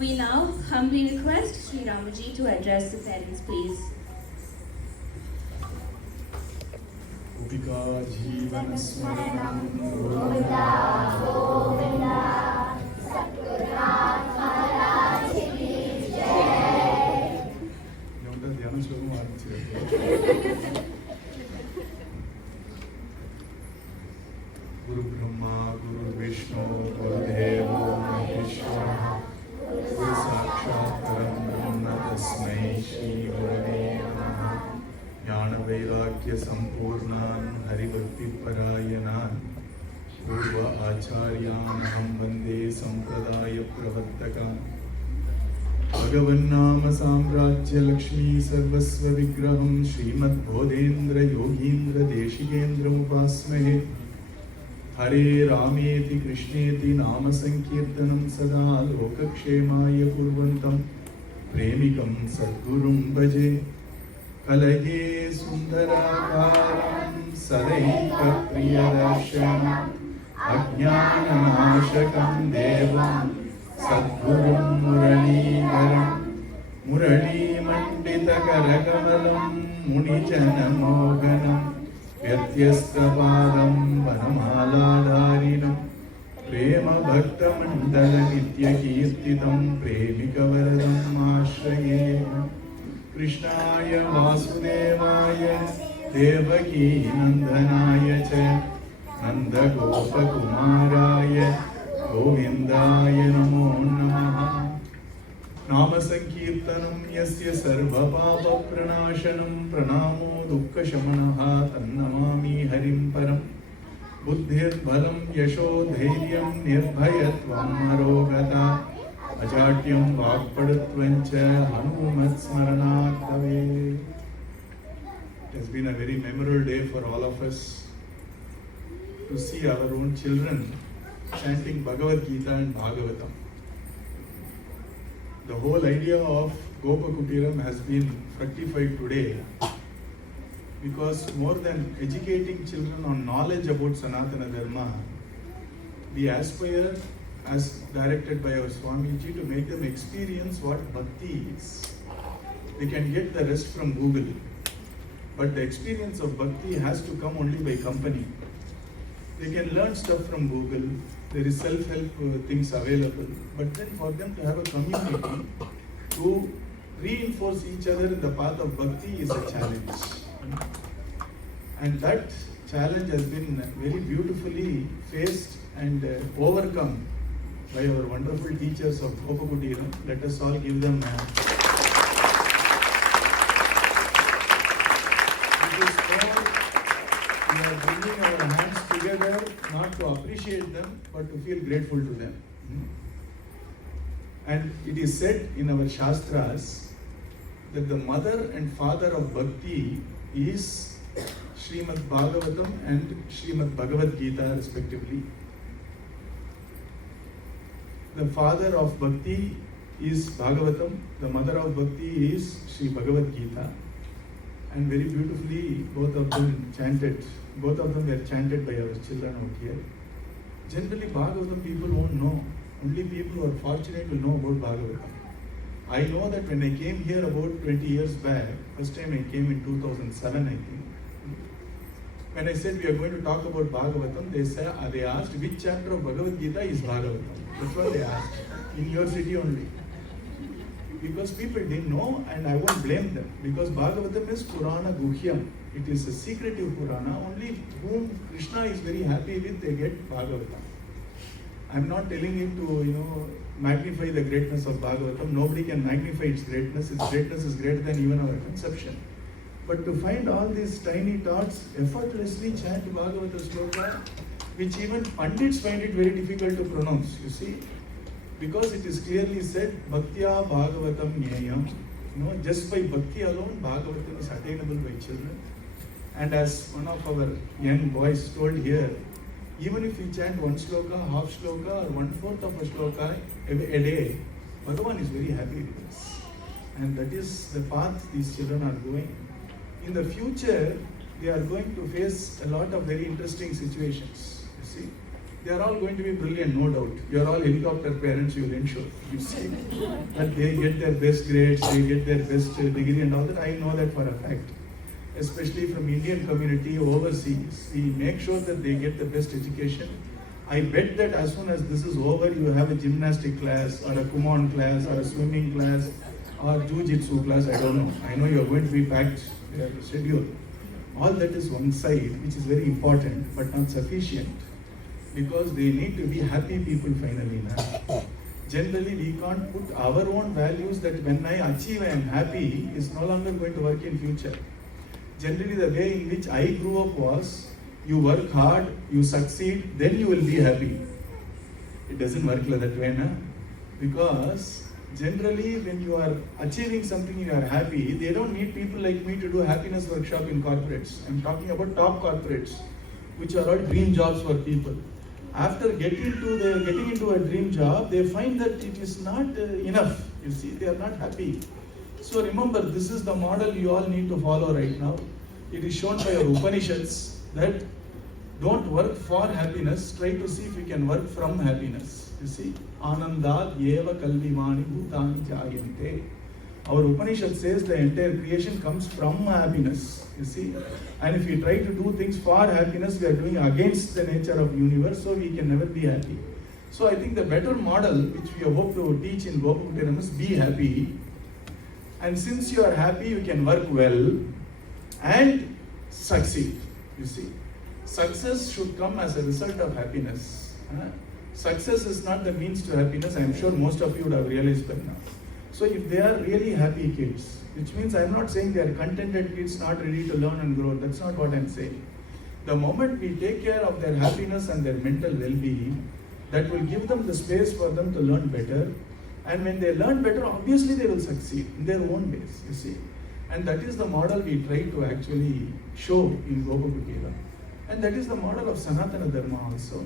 We now humbly request Shri Ramuji to address the parents, please. Upika Jeevan Smaranam Govinda, Govinda, Satgurnath Maharaj ki Jai. Yonda Dhyana Shlokam aarambichirukku. Guru Brahma, Guru Vishnu, Guru Deva Maheshwara, Guru Sakshat Param Brahma Tasmai Shri Gurave Namaha. Jnana Vairagya Sampurnan Haribhakti Parayanan Purva Acharyan Aham Vande Sampradaya Pravartakan Bhagavannama Samrajya Lakshmi Sarvasva Vigraham Srimad Bodhendra Yogindra Deshikendra Upasmahe Hare Rameti Krishneti Nama Sankirtanam Sada Lokakshemaya Kurvantam Premikam Sadgurum Bhaje Kalage Sundarakaram Sadaika Priyadarshanam Ajnananashakam Devam Sadgurum Muralidharam Murali Mandita Karakamalam Munijana Mohanam Vyatyastra-padam Vanamala-dharinam Prema Bhakta Mandala Nitya Kirtitam Premika Varadam Ashrayena Krishnaya Vasudevaya Devaki Nandanaya Cha Nanda Gopa Kumaraya Govindaya Namo Namaha Nama Sankirtanam Yasya Sarva Papa Pranashanam Pranamo Dukkha Shamanaha Tannamami Harim Param Buddhir Balam Yasho Dhairyam Nirbhayatvam Arogata Ajatyam Vagpadatvancha Hanumat Smaranat Bhave. It has been a very memorable day for all of us to see our own children chanting Bhagavad Gita and Bhagavatam. The whole idea of Gopa Kutiram has been fructified today because more than educating children on knowledge about Sanatana Dharma, we aspire, as directed by our Swamiji, to make them experience what Bhakti is. They can get the rest from Google, but the experience of Bhakti has to come only by company. They can learn stuff from Google, there is self-help things available, but then for them to have a community to reinforce each other in the path of Bhakti is a challenge. And that challenge has been very beautifully faced and overcome by our wonderful teachers of Gopa Kutiram. Let us all give them a it is more, we are bringing our hands together not to appreciate them but to feel grateful to them. And it is said in our Shastras that the mother and father of Bhakti is Srimad Bhagavatam and Srimad Bhagavad Gita respectively. The father of Bhakti is Bhagavatam, the mother of Bhakti is Sri Bhagavad Gita, and very beautifully both of them were chanted by our children out here. Generally Bhagavatam people won't know, only people who are fortunate will know about Bhagavatam. I know that when I came here about 20 years back, first time I came in 2007 I think, when I said we are going to talk about Bhagavatam, they asked which chapter of Bhagavad Gita is Bhagavatam. That's what they asked, in your city only. Because people didn't know, and I won't blame them, because Bhagavatam is Purana Guhyam. It is a secretive Purana, only whom Krishna is very happy with, they get Bhagavatam. I'm not telling him to, magnify the greatness of Bhagavatam. Nobody can magnify its greatness. Its greatness is greater than even our conception. But to find all these tiny tots effortlessly chant Bhagavata sloka, which even Pandits find it very difficult to pronounce, you see. Because it is clearly said, Bhaktya Bhagavatam Nyayam. Just by Bhakti alone, Bhagavatam is attainable by children. And as one of our young boys told here, even if we chant one sloka, half sloka, or 1/4 of a sloka a day, Bhagavan is very happy with us. And that is the path these children are going. In the future, they are going to face a lot of very interesting situations, you see. they are all going to be brilliant, no doubt. You are all helicopter parents, you will ensure. You see that they get their best grades, they get their best degree and all that. I know that for a fact. Especially from Indian community overseas, we make sure that they get the best education. I bet that as soon as this is over, you have a gymnastic class or a Kumon class or a swimming class or jiu-jitsu class, I don't know. I know you are going to be packed their schedule. All that is one side, which is very important but not sufficient, because they need to be happy people finally now. Generally, we can't put our own values that when I achieve I am happy is no longer going to work in future. Generally, the way in which I grew up was, you work hard, you succeed, then you will be happy. It doesn't work like that way, na? Because generally when you are achieving something you are happy, they don't need people like me to do happiness workshop in corporates. I'm talking about top corporates, which are all dream jobs for people. After getting into a dream job, they find that it is not enough. You see, they are not happy. So remember, this is the model you all need to follow right now. It is shown by our Upanishads that don't work for happiness, try to see if you can work from happiness. You see, Anandad Yeva Kalvimani Bhutani Jayante. Our Upanishad says the entire creation comes from happiness. You see, and if we try to do things for happiness, we are doing against the nature of universe, so we can never be happy. So I think the better model which we hope to teach in Gopakuteram is be happy. And since you are happy, you can work well and succeed. You see, success should come as a result of happiness. Success is not the means to happiness. I am sure most of you would have realized by now. So if they are really happy kids, which means I am not saying they are contented kids not ready to learn and grow. That's not what I am saying. The moment we take care of their happiness and their mental well-being, that will give them the space for them to learn better. And when they learn better, obviously they will succeed in their own ways, you see. And that is the model we try to actually show in Gopakuteram. And that is the model of Sanatana Dharma also.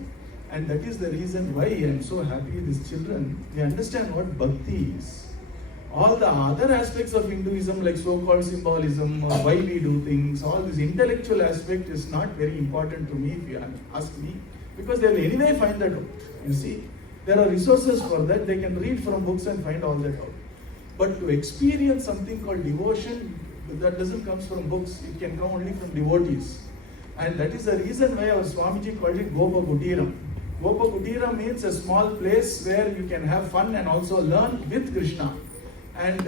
And that is the reason why I am so happy these children, they understand what bhakti is. All the other aspects of Hinduism, like so-called symbolism, or why we do things, all this intellectual aspect is not very important to me if you ask me, because they will anyway find that out. You see, there are resources for that. They can read from books and find all that out. But to experience something called devotion, that doesn't come from books. It can come only from devotees. And that is the reason why our Swamiji called it Gopakuteram. Gopakuteram means a small place where you can have fun and also learn with Krishna. And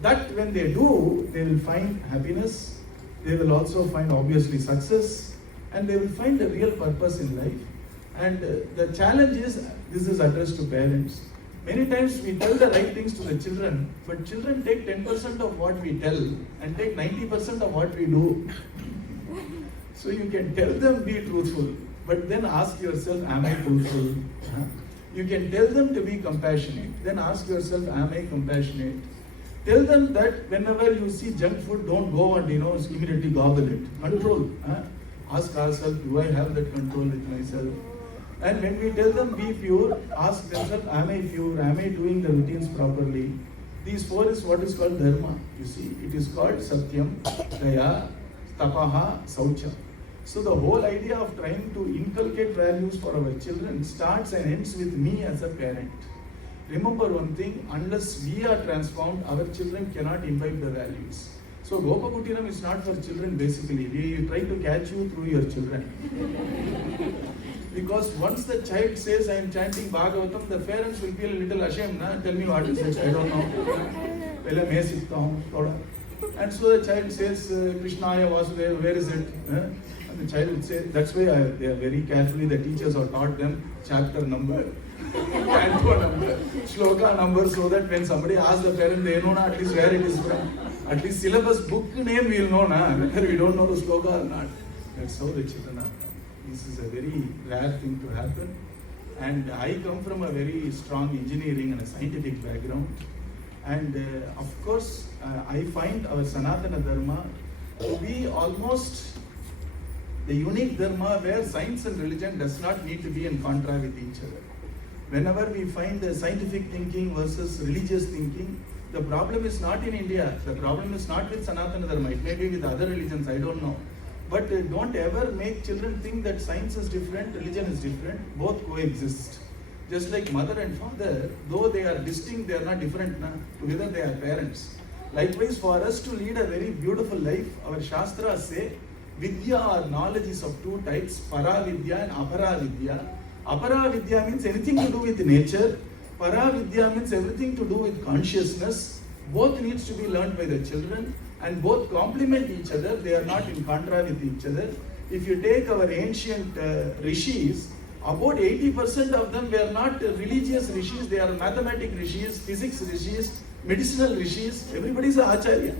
that when they do, they will find happiness. They will also find obviously success. And they will find a real purpose in life. And the challenge is, this is addressed to parents. Many times we tell the right things to the children, but children take 10% of what we tell and take 90% of what we do. So you can tell them be truthful, but then ask yourself, am I truthful? You can tell them to be compassionate, then ask yourself, am I compassionate? Tell them that whenever you see junk food, don't go and immediately gobble it. Control. Ask ourselves, do I have that control with myself? And when we tell them be pure, ask themselves, am I pure? Am I doing the routines properly? These four is what is called dharma. You see, it is called satyam, daya, tapaha, saucha. So the whole idea of trying to inculcate values for our children starts and ends with me as a parent. Remember one thing, unless we are transformed, our children cannot imbibe the values. So Gopakuteram is not for children basically. We try to catch you through your children. Because once the child says, I am chanting Bhagavatam, the parents will feel a little ashamed. Na? Tell me what is it, I don't know. And so the child says, Krishnaya Vasudeva, where is it? And the child would say, that's why they are very carefully, the teachers have taught them chapter number, canto number, shloka number, so that when somebody asks the parent, they know at least where it is from. At least syllabus book name we will know, whether we don't know the shloka or not. That's how the children are. This is a very rare thing to happen. And I come from a very strong engineering and a scientific background. And of course, I find our Sanatana Dharma to be almost the unique Dharma where science and religion does not need to be in contra with each other. Whenever we find scientific thinking versus religious thinking, the problem is not in India. The problem is not with Sanatana Dharma. It may be with other religions, I don't know. But don't ever make children think that science is different, religion is different. Both coexist. Just like mother and father, though they are distinct, they are not different. Na? Together they are parents. Likewise, for us to lead a very beautiful life, our Shastras say, Vidya or knowledge is of two types, Para Vidya and Apara Vidya. Apara Vidya means anything to do with nature. Para Vidya means everything to do with consciousness. Both needs to be learned by the children and both complement each other. They are not in contra with each other. If you take our ancient rishis, about 80% of them were not religious rishis, they are mathematic rishis, physics rishis, medicinal rishis. Everybody is an acharya.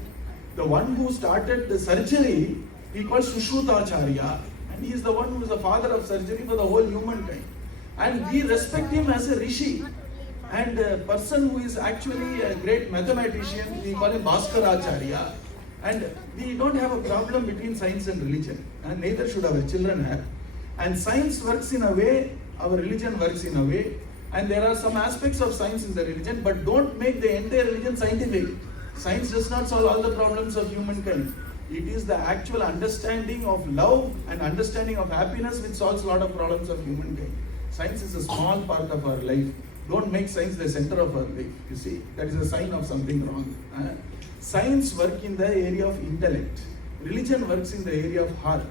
The one who started the surgery, he called Sushruta Acharya, and he is the one who is the father of surgery for the whole humankind. And we respect him as a rishi. And a person who is actually a great mathematician, we call him Bhaskara Acharya. And we don't have a problem between science and religion, and neither should our children have. And science works in a way, our religion works in a way, and there are some aspects of science in the religion, but don't make the entire religion scientific. Science does not solve all the problems of humankind. It is the actual understanding of love and understanding of happiness which solves a lot of problems of humankind. Science is a small part of our life. Don't make science the center of our life. You see, that is a sign of something wrong. Science works in the area of intellect. Religion works in the area of heart,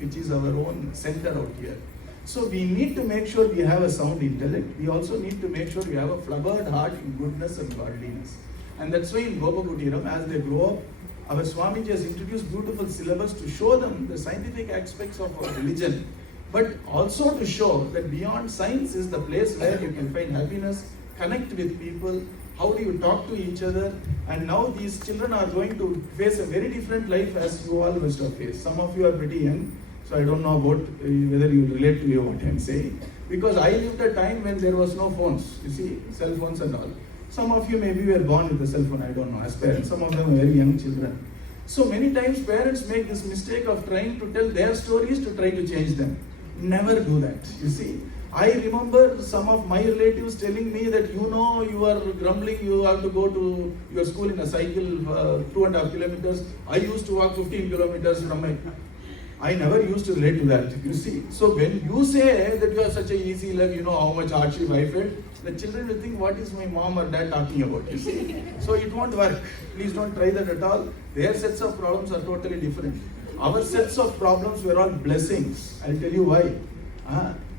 which is our own center out here. So we need to make sure we have a sound intellect. We also need to make sure we have a flowered heart in goodness and godliness. And that's why in Gopakutiram, as they grow up, our Swamiji has introduced beautiful syllabus to show them the scientific aspects of our religion, but also to show that beyond science is the place where you can find happiness, connect with people, how do you talk to each other. And now these children are going to face a very different life as you all must have faced. Some of you are pretty young, so I don't know about whether you relate to what I'm saying. Because I lived a time when there was no phones, you see, cell phones and all. Some of you maybe were born with a cell phone, I don't know, as parents. Some of them are very young children. So many times parents make this mistake of trying to tell their stories to try to change them. Never do that, you see. I remember some of my relatives telling me that you are grumbling, you have to go to your school in a cycle 2.5 kilometers. I used to walk 15 kilometers from my... I never used to relate to that, you see. So when you say that you are such a easy life, how much hardship I felt, the children will think, what is my mom or dad talking about, you see. So it won't work. Please don't try that at all. Their sets of problems are totally different. Our sets of problems were all blessings. I'll tell you why.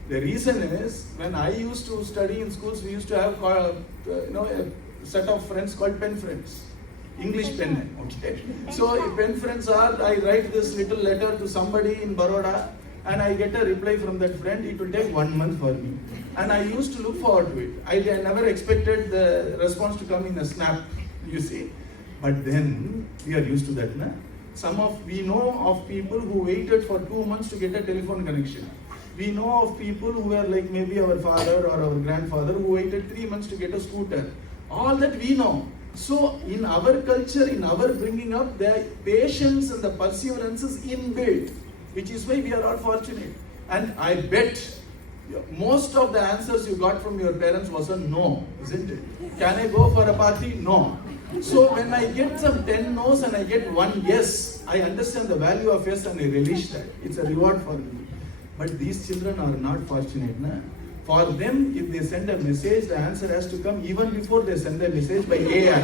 The reason is, when I used to study in schools, we used to have a set of friends called pen friends. English pen, okay. So pen friends are, I write this little letter to somebody in Baroda and I get a reply from that friend. It will take 1 month for me. And I used to look forward to it. I never expected the response to come in a snap, you see. But then, we are used to that, na? We know of people who waited for 2 months to get a telephone connection. We know of people who were like maybe our father or our grandfather who waited 3 months to get a scooter. All that we know. So in our culture, in our bringing up, the patience and the perseverance is inbuilt, which is why we are all fortunate. And I bet most of the answers you got from your parents was a no, isn't it? Can I go for a party? No. So when I get some 10 no's and I get 1 yes, I understand the value of yes and I relish that. It's a reward for me. But these children are not fortunate, na? For them, if they send a message, the answer has to come even before they send a message by AI.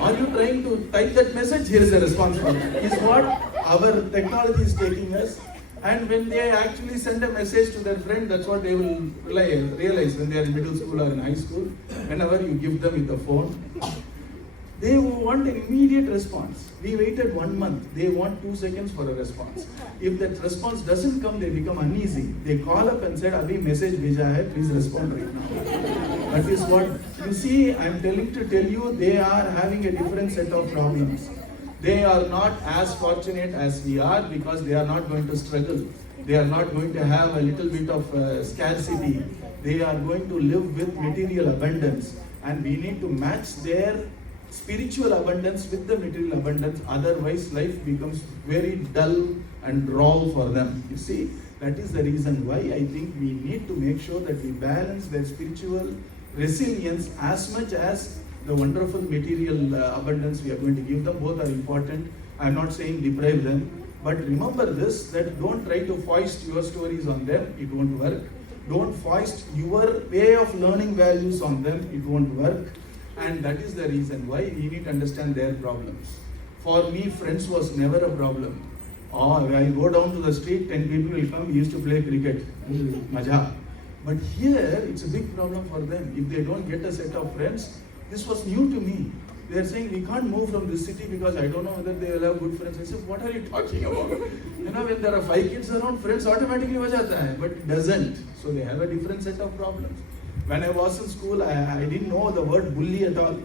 Are you trying to type that message? Here is the response for that. Is what our technology is taking us. And when they actually send a message to their friend, that's what they will realize when they are in middle school or in high school. Whenever you give them with the phone, they want an immediate response. We waited 1 month. They want 2 seconds for a response. If that response doesn't come, they become uneasy. They call up and said, "Abhi message bheja hai, please respond right now." That is what, you see, I'm tell you, they are having a different set of problems. They are not as fortunate as we are because they are not going to struggle. They are not going to have a little bit of scarcity. They are going to live with material abundance. And we need to match their spiritual abundance with the material abundance, otherwise life becomes very dull and raw for them. You see, that is the reason why I think we need to make sure that we balance their spiritual resilience as much as the wonderful material abundance we are going to give them. Both are important. I am not saying deprive them, But remember this, that don't try to foist your stories on them, it won't work. Don't foist your way of learning values on them, it won't work. And that is the reason why we need to understand their problems. For me, friends was never a problem. When I go down to the street, 10 people will come, we used to play cricket. Maja. But here, it's a big problem for them. If they don't get a set of friends, this was new to me. They are saying, we can't move from this city because I don't know whether they will have good friends. I said, what are you talking about? When there are 5 kids around, friends automatically ho jata hai, but it doesn't. So they have a different set of problems. When I was in school, I didn't know the word bully at all.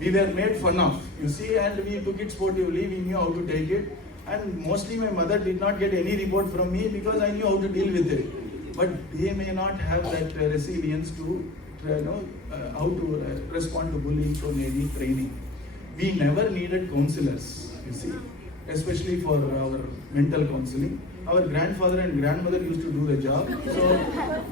We were made fun of, you see, and we took it sportively, we knew how to take it. And mostly my mother did not get any report from me because I knew how to deal with it. But they may not have that resilience to how to respond to bullying, so they need training. We never needed counselors, you see, especially for our mental counseling. Our grandfather and grandmother used to do the job. So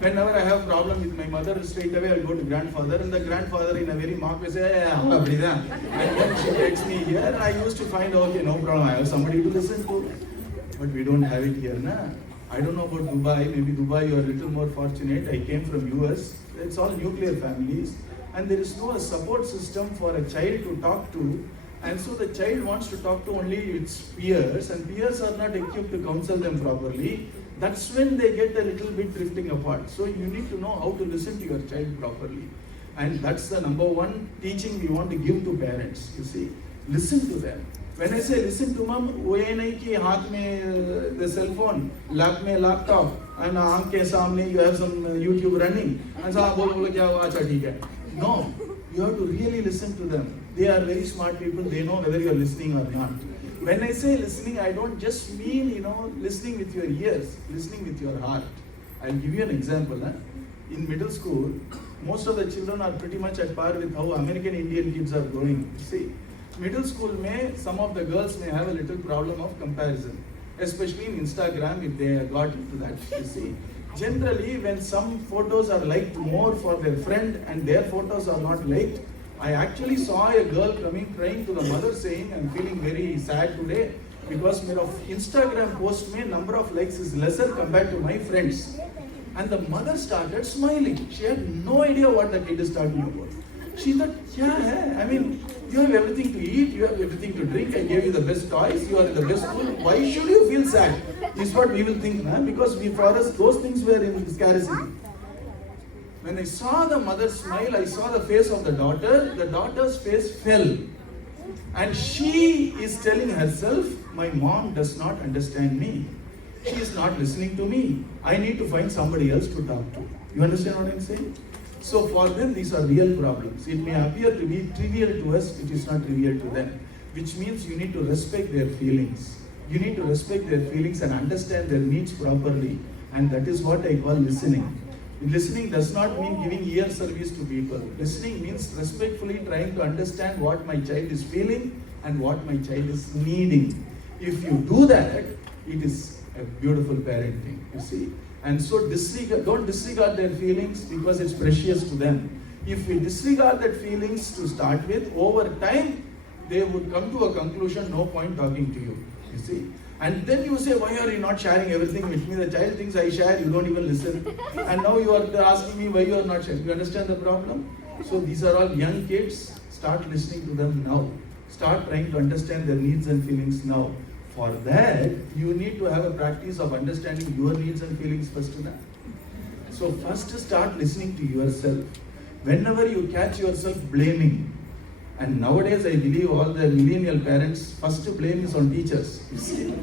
whenever I have problem with my mother, straight away I'll go to grandfather, and the grandfather in a very mock way say, and then she takes me here. I used to find, okay, no problem, I have somebody to listen to. But we don't have it here, na? I don't know about Dubai. Maybe Dubai you are a little more fortunate. I came from US. It's all nuclear families. And there is no support system for a child to talk to. And so the child wants to talk to only its peers, and peers are not equipped to counsel them properly. That's when they get a little bit drifting apart. So you need to know how to listen to your child properly. And that's the number one teaching we want to give to parents, you see. Listen to them. When I say listen to mom, वो ये नहीं कि हाथ में the cell phone, lap में laptop, and आँख के सामने you have some YouTube running, and so बोलो क्या हुआ, अच्छा ठीक है. No, you have to really listen to them. They are very smart people. They know whether you are listening or not. When I say listening, I don't just mean listening with your ears, listening with your heart. I'll give you an example. In middle school, most of the children are pretty much at par with how American Indian kids are growing. See, middle school some of the girls may have a little problem of comparison, especially in Instagram if they got into that. You see, generally when some photos are liked more for their friend and their photos are not liked, I actually saw a girl crying to the mother saying, I'm feeling very sad today because my Instagram post mein number of likes is lesser compared to my friends. And the mother started smiling. She had no idea what the kid is talking about. She thought, I mean, you have everything to eat, you have everything to drink, I gave you the best toys, you are in the best school, why should you feel sad? Is what we will think, because for us those things were in scarcity. When I saw the mother smile, I saw the face of the daughter's face fell. And she is telling herself, my mom does not understand me. She is not listening to me. I need to find somebody else to talk to. You understand what I'm saying? So for them, these are real problems. It may appear to be trivial to us, it is not trivial to them. Which means you need to respect their feelings. You need to respect their feelings and understand their needs properly. And that is what I call listening. Listening does not mean giving ear service to people. Listening means respectfully trying to understand what my child is feeling and what my child is needing. If you do that, it is a beautiful parenting, you see. And so don't disregard their feelings because it's precious to them. If we disregard that feelings to start with, over time, they would come to a conclusion, no point talking to you, you see. And then you say, why are you not sharing everything with me? The child thinks I share, you don't even listen. And now you are asking me why you are not sharing. You understand the problem? So these are all young kids. Start listening to them now. Start trying to understand their needs and feelings now. For that, you need to have a practice of understanding your needs and feelings first. So first start listening to yourself. Whenever you catch yourself blaming, and nowadays I believe all the millennial parents, first blame is on teachers. You see,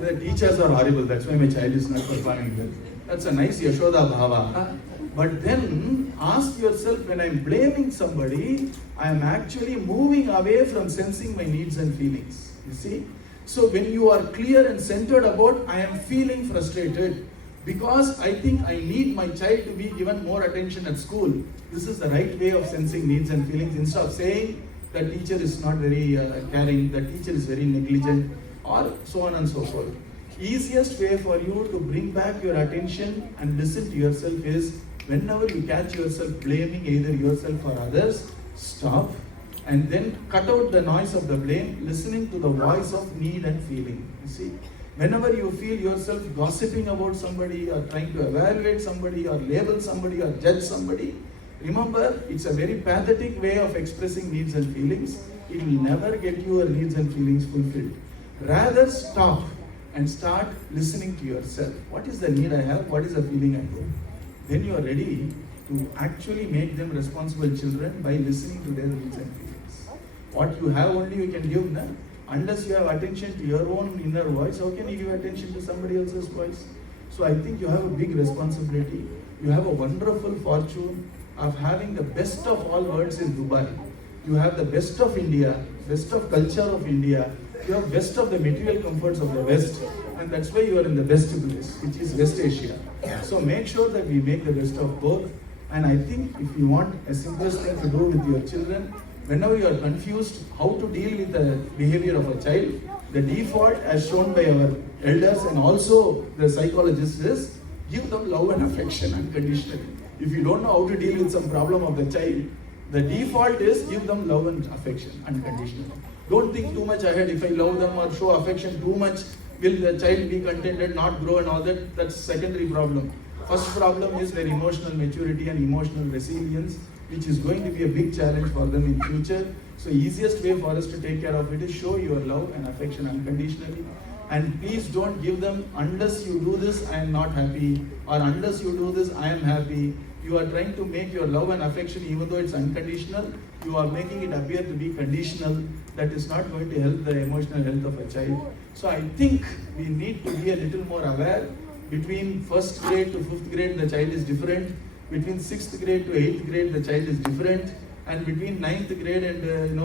the teachers are horrible, that's why my child is not performing well. That's a nice Yashoda Bhava. But then ask yourself, when I'm blaming somebody, I am actually moving away from sensing my needs and feelings. You see? So when you are clear and centered about, I am feeling frustrated because I think I need my child to be given more attention at school. This is the right way of sensing needs and feelings, instead of saying the teacher is not very caring, the teacher is very negligent, or so on and so forth. Easiest way for you to bring back your attention and listen to yourself is, whenever you catch yourself blaming either yourself or others, stop and then cut out the noise of the blame, listening to the voice of need and feeling. You see, Whenever you feel yourself gossiping about somebody or trying to evaluate somebody or label somebody or judge somebody, remember, it's a very pathetic way of expressing needs and feelings. It will never get your needs and feelings fulfilled. Rather stop and start listening to yourself. What is the need I have? What is the feeling I have? Then you are ready to actually make them responsible children by listening to their needs and feelings. What you have only you can give them. Unless you have attention to your own inner voice, how can you give attention to somebody else's voice? So I think you have a big responsibility. You have a wonderful fortune of having the best of all worlds in Dubai. You have the best of India, best of culture of India. You have best of the material comforts of the West. And that's why you are in the best place, which is West Asia. So make sure that we make the best of both. And I think if you want a simplest thing to do with your children, whenever you are confused how to deal with the behavior of a child, the default as shown by our elders and also the psychologists is give them love and affection unconditionally. If you don't know how to deal with some problem of the child, the default is give them love and affection unconditionally. Don't think too much ahead. If I love them or show affection too much, will the child be contented, not grow and all that? That's secondary problem. First problem is their emotional maturity and emotional resilience, which is going to be a big challenge for them in future. So easiest way for us to take care of it is show your love and affection unconditionally. And please don't give them, unless you do this, I am not happy, or unless you do this, I am happy. You are trying to make your love and affection, even though it's unconditional, you are making it appear to be conditional. That is not going to help the emotional health of a child. So I think we need to be a little more aware. Between first grade to fifth grade, the child is different. Between sixth grade to eighth grade, the child is different. And between ninth grade and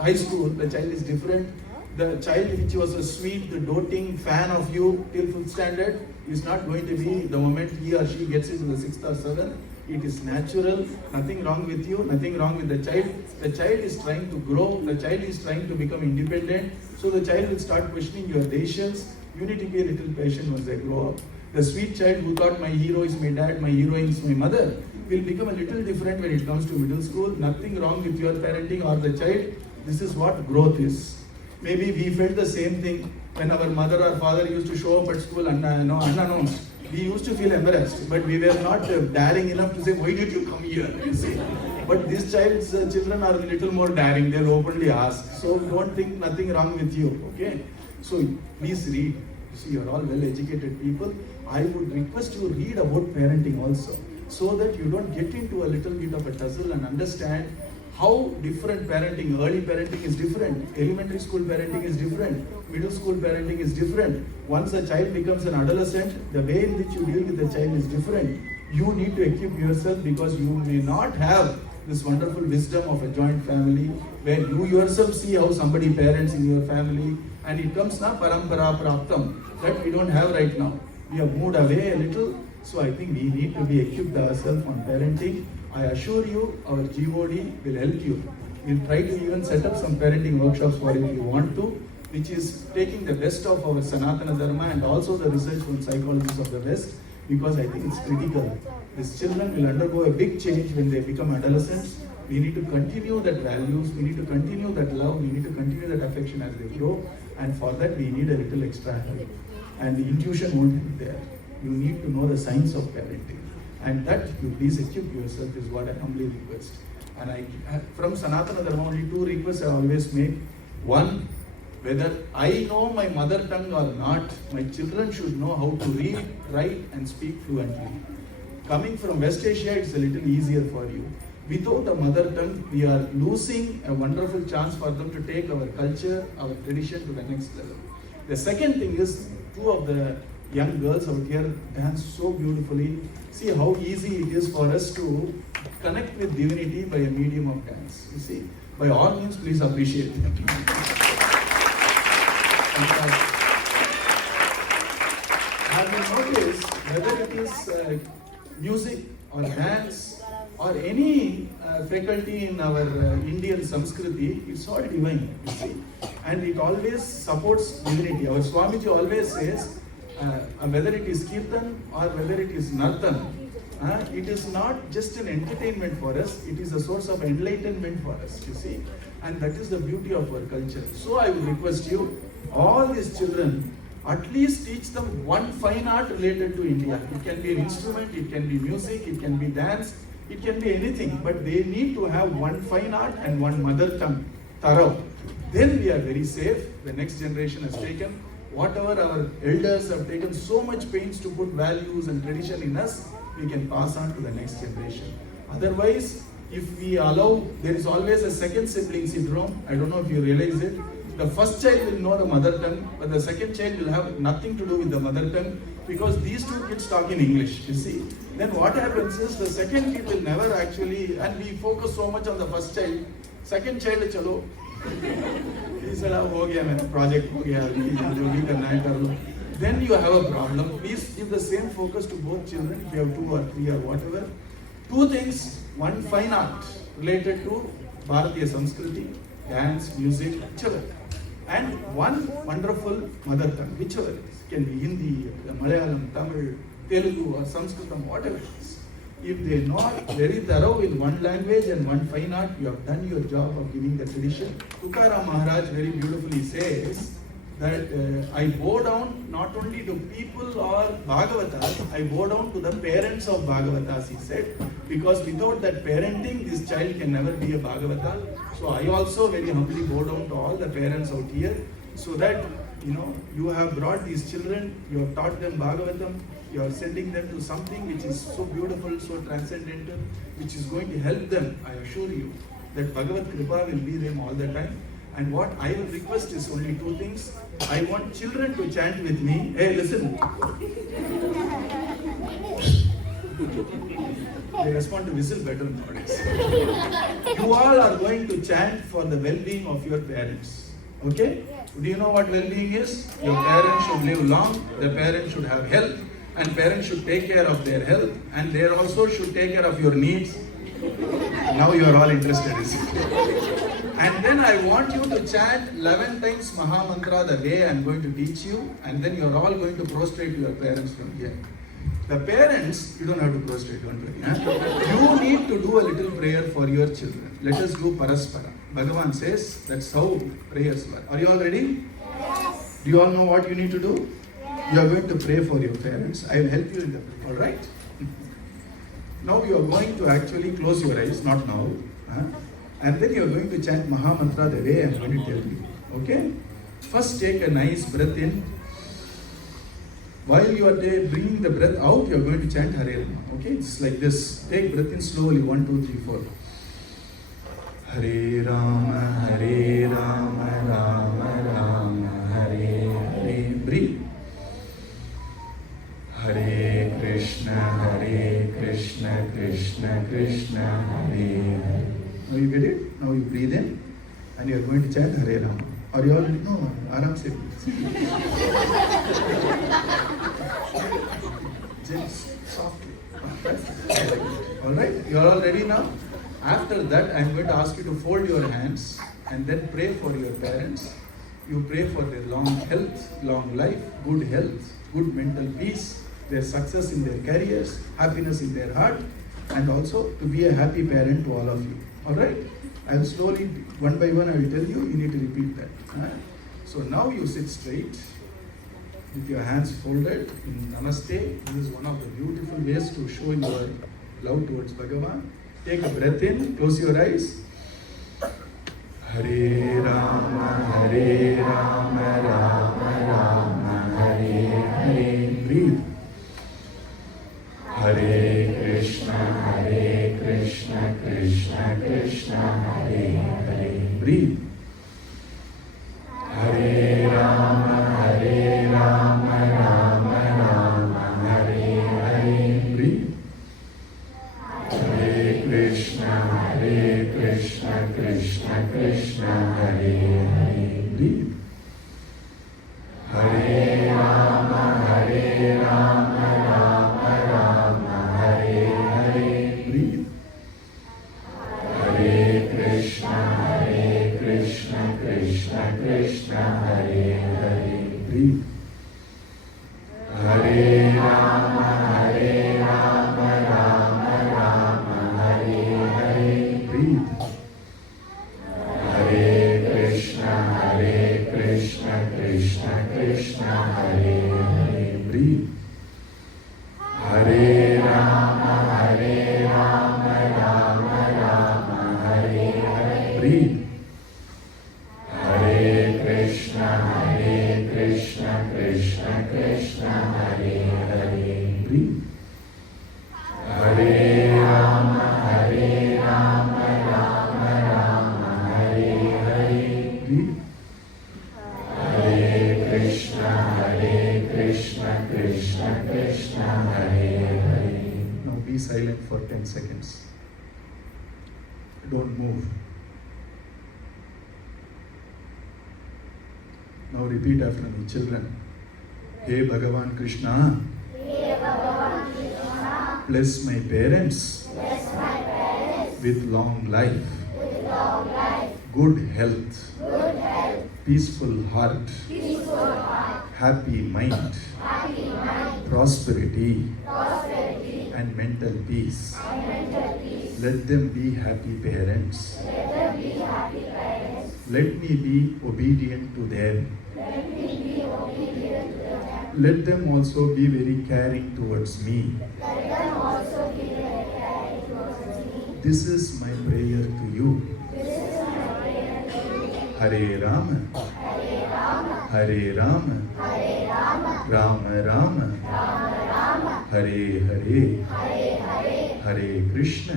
high school, the child is different. The child which was a sweet, doting fan of you till fifth standard is not going to be the moment he or she gets into the sixth or seventh. It is natural, nothing wrong with you, nothing wrong with the child. The child is trying to grow, the child is trying to become independent. So the child will start questioning your decisions. You need to be a little patient once they grow up. The sweet child who thought my hero is my dad, my heroine is my mother, will become a little different when it comes to middle school. Nothing wrong with your parenting or the child. This is what growth is. Maybe we felt the same thing when our mother or father used to show up at school unannounced. We used to feel embarrassed, but we were not daring enough to say, why did you come here? You see. But these children are a little more daring. They'll openly ask. So don't think nothing wrong with you. Okay. So please read. You see, you're all well-educated people. I would request you read about parenting also, so that you don't get into a little bit of a tussle and understand how different parenting, early parenting is different, elementary school parenting is different, middle school parenting is different. Once a child becomes an adolescent, the way in which you deal with the child is different. You need to equip yourself, because you may not have this wonderful wisdom of a joint family where you yourself see how somebody parents in your family, and it comes na parampara praptam, that we don't have right now. We have moved away a little, so I think we need to be equipped ourselves on parenting. I assure you, our GOD will help you. We'll try to even set up some parenting workshops for you if you want to, which is taking the best of our Sanatana Dharma and also the research from psychologists of the West, because I think it's critical. These children will undergo a big change when they become adolescents. We need to continue that values, we need to continue that love, we need to continue that affection as they grow, and for that we need a little extra help. And the intuition won't be there. You need to know the science of parenting. And that you please equip yourself is what I humbly request. And from Sanatana Dharma, only two requests I always make. One, whether I know my mother tongue or not, my children should know how to read, write and speak fluently. Coming from West Asia, it's a little easier for you. Without a mother tongue, we are losing a wonderful chance for them to take our culture, our tradition to the next level. The second thing is, two of the young girls out here dance so beautifully. See how easy it is for us to connect with divinity by a medium of dance. You see, by all means, please appreciate them. Have you noticed, whether it is music or dance or any faculty in our Indian Samskriti, it's all divine, you see. And it always supports divinity. Our Swamiji always says, whether it is Kirtan or whether it is Nartan, it is not just an entertainment for us, it is a source of enlightenment for us, you see. And that is the beauty of our culture. So I would request you, all these children, At least teach them one fine art related to India. It can be an instrument, it can be music, it can be dance, it can be anything. But they need to have one fine art and one mother tongue, thorough. Then we are very safe. The next generation has taken whatever our elders have taken so much pains to put values and tradition in us, we can pass on to the next generation. Otherwise, if we allow, there is always a second sibling syndrome. I don't know if you realize it. The first child will know the mother tongue, but the second child will have nothing to do with the mother tongue because these two kids talk in English, you see. Then what happens is the second kid will never actually, and we focus so much on the first child, second child, chalo, he said, ho gaya, mein project ho gaya, jo bhi karna hai kar lo. Then you have a problem. Please give the same focus to both children, if you have 2 or 3 or whatever. 2 things, one fine art related to Bharatiya Samskriti, dance, music, whichever. And one wonderful mother tongue, whichever it is. It can be Hindi, Malayalam, Tamil, Telugu or Sanskritam, whatever it is. If they are not very thorough in one language and one fine art, you have done your job of giving the tradition. Tukaram Maharaj very beautifully says that I bow down not only to people or Bhagavatas, I bow down to the parents of Bhagavatas, he said, because without that parenting, this child can never be a Bhagavata. So I also very humbly bow down to all the parents out here, so that you have brought these children, you have taught them Bhagavatam, you are sending them to something which is so beautiful, so transcendental, which is going to help them. I assure you that Bhagavad Kripa will be them all the time. And what I will request is only 2 things. I want children to chant with me. Hey, listen. They respond to whistle better nowadays. You all are going to chant for the well-being of your parents. Okay? Do you know what well-being is? Your parents should live long, the parents should have health, and parents should take care of their health, and they also should take care of your needs. Now you are all interested, is it? And then I want you to chant 11 times Maha Mantra the way I am going to teach you, and then you are all going to prostrate to your parents from here. The parents, you don't have to prostrate, don't worry. You need to do a little prayer for your children. Let us do Paraspara. Bhagavan says that's how prayers work. Are you all ready? Yes. Do you all know what you need to do? You are going to pray for your parents. I will help you in the prayer. All right? Now you are going to actually close your eyes, not now. And then you are going to chant Maha Mantra the way I am going to tell you. Okay? First take a nice breath in. While you are bringing the breath out, you are going to chant Hare Rama. Okay? It's like this. Take breath in slowly. 1, 2, 3, 4. Hare Rama, Hare Rama, Rama Rama, Hare Hare. Breathe. Hare Krishna, Krishna Krishna, Hare Hare. Now you get it? Now you breathe in and you are going to chant Hare Rama. Are you all ready? No, Aram se. Just softly. Alright, you are all ready now? After that, I am going to ask you to fold your hands and then pray for your parents. You pray for their long health, long life, good health, good mental peace, their success in their careers, happiness in their heart, and also to be a happy parent to all of you. Alright? I will slowly, one by one, I will tell you, you need to repeat that. So now you sit straight with your hands folded in Namaste. This is one of the beautiful ways to show your love towards Bhagavan. Take a breath in, close your eyes. Hare Rama, Rama Rama, Hare Hare. Breathe. Hare Krishna, Krishna Krishna, Hare Hare. Breathe. Hare Rama, Rama Rama, Hare Hare. Breathe. Hare Krishna, Krishna Krishna, Hare Hare. Breathe. Hare Rama, Rama Rama, Hare Hare. Breathe. Hare Krishna, Krishna Krishna, Hare Hare. Breathe. Hare Rama, Rama Rama, Hare Hare. Breathe. Hare Krishna, Krishna Krishna Krishna Hare Hare. Breathe. Hare Rama Rama Rama Hare Hare. Breathe. Hare Krishna Krishna Krishna Hare Hare. Breathe. Hare Rama Rama Hare Hare. Breathe. Hare Krishna Krishna Krishna Hare Hare. Now be silent for 10 seconds. Don't move. Now repeat after me, children. Hey Bhagavan Krishna, bless my parents with long life, good health, peaceful heart, happy mind, prosperity, and mental peace. Let them be happy parents. Let me be obedient to them. Let them also be very caring towards me. This is my prayer to you. Hare Rama, Hare Rama, Rama Rama, Hare Hare, Hare Krishna,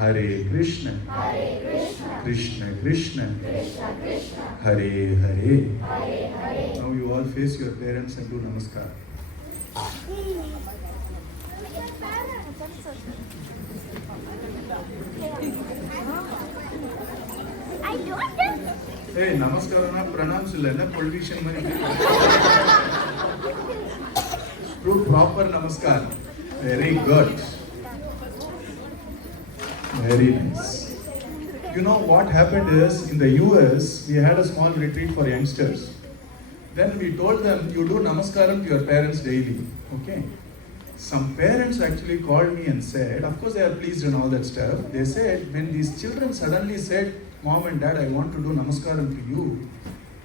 Hare Krishna, Krishna Krishna, Hare Hare. Now you all face your parents and do namaskar. I don't know. Hey, namaskar na pranams illa na politician mani. Do proper namaskar. Very good. Very nice. You know what happened is, in the US, we had a small retreat for youngsters. Then we told them, you do namaskaram to your parents daily. Okay. Some parents actually called me and said, of course they are pleased and all that stuff. They said, when these children suddenly said, Mom and Dad, I want to do namaskaram to you.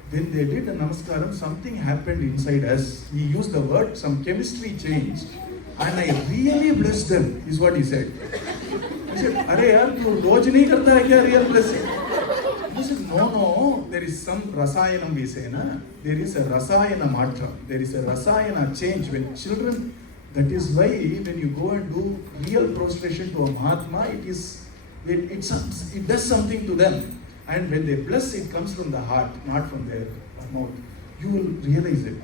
When they did the namaskaram, something happened inside us. He used the word, some chemistry changed. And I really blessed them, is what he said. He said, Are yaar, tu roj nahi karta hai kya real blessing? He said, no, there is some rasayanam we say, na? There is a rasayana matra. There is a rasayana change when children, that is why when you go and do real prostration to a Mahatma, it does something to them. And when they bless, it comes from the heart, not from their mouth. You will realize it.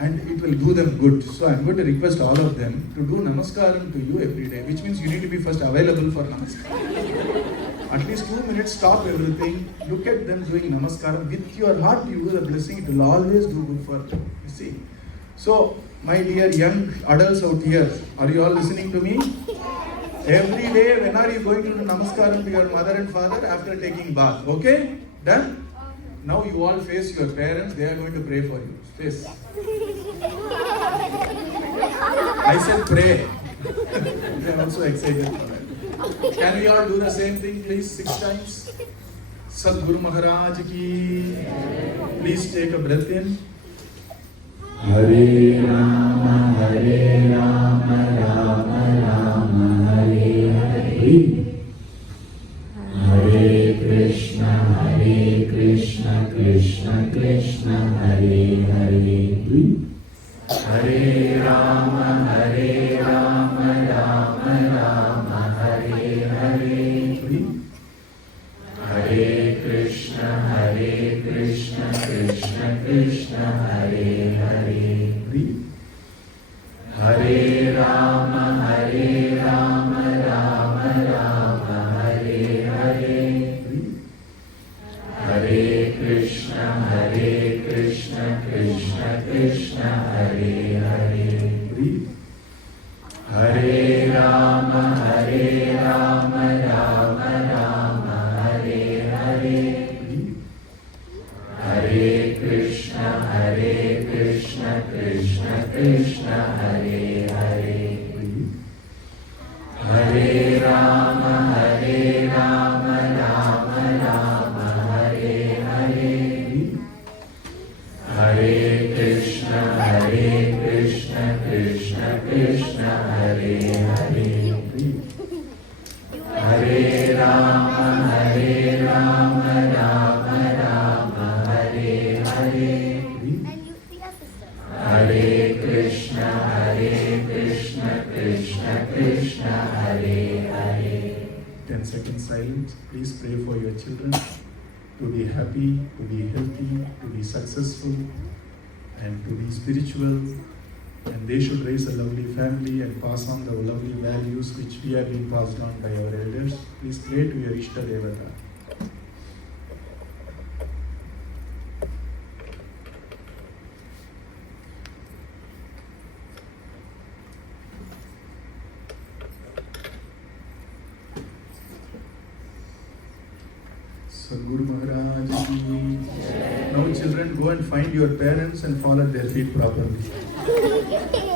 And it will do them good. So I'm going to request all of them to do namaskaram to you every day, which means you need to be first available for namaskaram. At least 2 minutes, stop everything, look at them doing namaskaram. With your heart, you do the blessing, it will always do good for you. You see. So, my dear young adults out here, are you all listening to me? Every day, when are you going to do namaskaram to your mother and father? After taking bath. Okay? Done? Now you all face your parents, they are going to pray for you. Face. I said pray. They are also excited for that. Can we all do the same thing, please, 6 times? Sadguru Maharaj ki. Please take a breath in. Hare Rama, Hare Rama, Rama Rama, Hare Hare. Hare Krishna, Krishna Krishna, Hare Hare. Hare Rama, Rama Rama, Hare Hare. Hare Krishna, Krishna Krishna, Hare Hare. Hare Rama, Rama Rama, Hare Hare. Hare Krishna, Krishna Krishna, Hare Hare. Hare Rama, Rama Rama, Hare Hare. Hare Krishna, Krishna pray for your children to be happy, to be healthy, to be successful, and to be spiritual. And they should raise a lovely family and pass on the lovely values which we have been passed on by our elders. Please pray to your Ishta Devata. Sadhguru Maharaj ki. Now children, go and find your parents and fall at their feet properly.